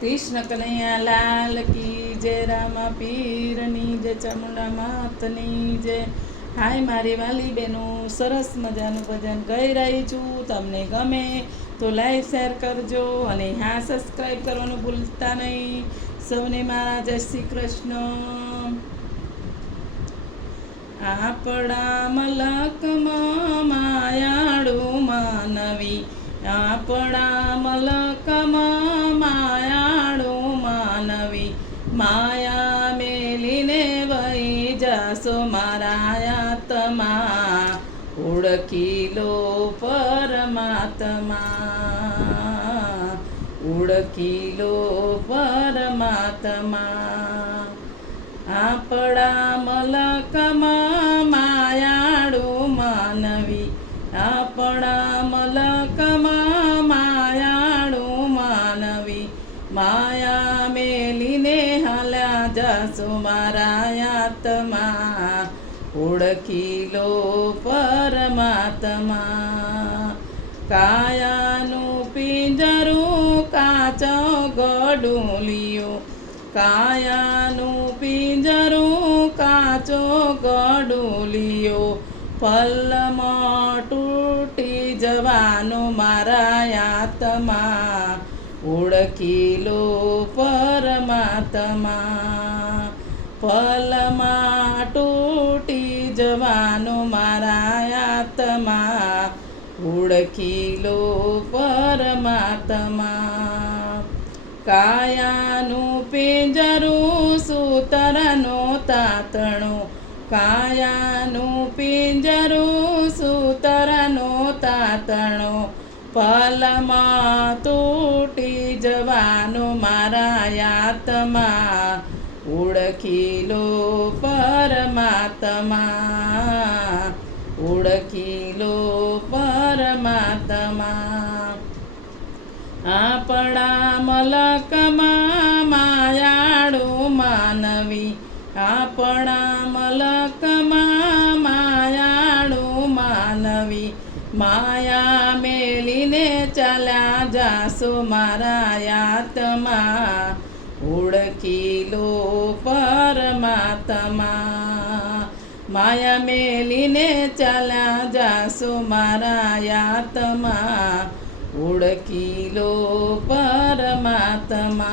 કૃષ્ણ કનૈયા લાલ કી જય, રામા પીરની જય, ચામુંડા માતની જય. હાય મારી વાલી બહેનો સરસ મજાનું ભજન ગઈ રહી છું તમને ગમે તો લાઈક શેર કરજો અને હા સબસ્ક્રાઈબ કરવાનું ભૂલતા નહીં. સૌને મારા જય શ્રી કૃષ્ણ. આપણા મલકમાં માયાળુ માનવી. આપણા મલકમાં ઓળખી લો પરમાત્મા. ઓળખી લો પરમાત્મા. આપણા મલકમાં માયાળુ માનવી. આપણા મલકમાં માયાળુ માનવી. માયા મેલીને હાલ્યા જાસો મારા આત્મા. ઓળખી લો પરમાત્મા કાયાનું પિંજરું કાચ ગડુલિયો કાયાનું પિંજરું કાચો ગડુલિયો પલ્લમાં તૂટી જવાનો મારા આત્મા ઓળખી લો પરમાત્મા પલમાં જવાનો મારા આત્મા ઓળખી લો પરમાત્મા. કાયાનું પિંજરું સૂતરનો તાતણો, કાયાનું પિંજરું સૂતરનો તાતણો. પલમાં તૂટી જવાનો મારા આત્મા ઓળખી લો પરમાત્મા ઓળખી લો પરમાત્મા. આપણા મલકમાં માયાળો માનવી, આપણા મલકમાં માયાળો માનવી. માયા મેલીને ચાલ્યા જાસો મારા યાતમાં. ઓળખી લો પરમાત્મા. માયા મેલીને ચાલ્યા જાસો મારા આત્મા ઓળખી લો પરમાત્મા.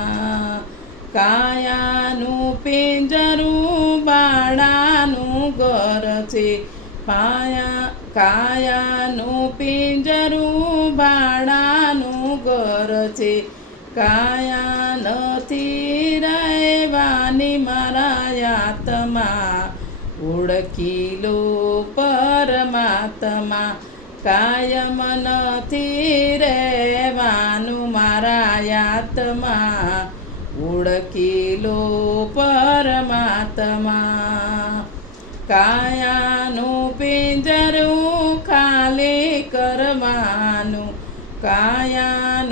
કાયાનું પિંજરું બાળાનું ઘર છે. પાયા, કાયાનું પિંજરું બાળાનું ઘર છે. કાયા નથી રહેવાની મારા આત્મા. ઓળખી લો પરમાત્મા. કાયમ નથી રહેવાનું મારા આત્મા. ઓળખી લો પરમાત્મા. કાયાનું પિંજરું ખાલી કરવાનું. કાયાનું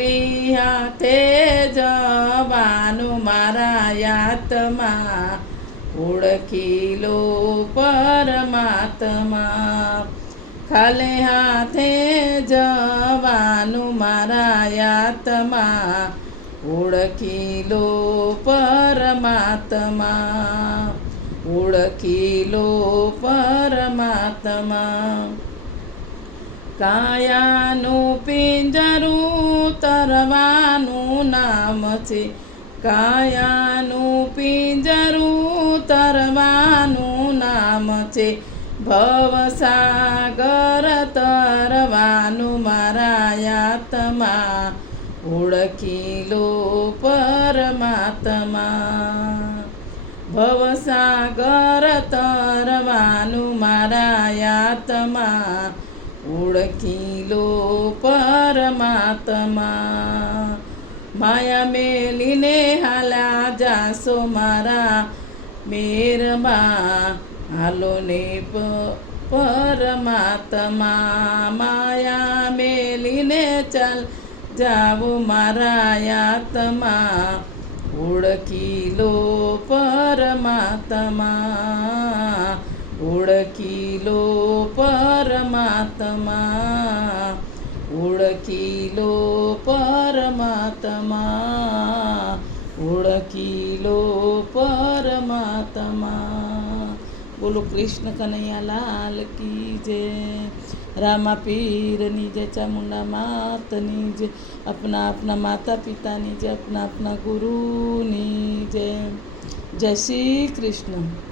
ખાલી હાથે જવાનું મારા યાતમાં. ઓળખી લો પરમાત્મા. ખાલે હાથે જવાનું મારા યાતમાં. ઓળખી લો પરમાત્મા. ઓળખી લો પરમાત્મા. કાયાનું પિંજરું તરવાનું નામ છે. કાયાનું પિંજરું તરવાનું નામ છે. ભવસાગર તરવાનું મારા આત્મા. ઓળખી લો પરમાત્મા. ભવસાગર તરવાનું મારા આત્મા. ઓળખી લો પરમાત્મા. માયા મેલીને હાલા જાસો મારા મેરમાં. હાલો ને પરમાત્મા. માયા મેલીને ચાલ જાવો મારા આત્મા. ઓળખી લો પરમાત્મા. ઓળખી લો પરમાત્મા ઓળખી લો પરમાત્મા ઓળખી લો પરમાત્મા. બોલો કૃષ્ણ કનૈયા, લાલ કી જય. રામા પીરની જય, ચામુંડા માતની જય. અપના આપના માતા પિતાની જય અપના આપના ગુરુની જય. જય શ્રી કૃષ્ણ.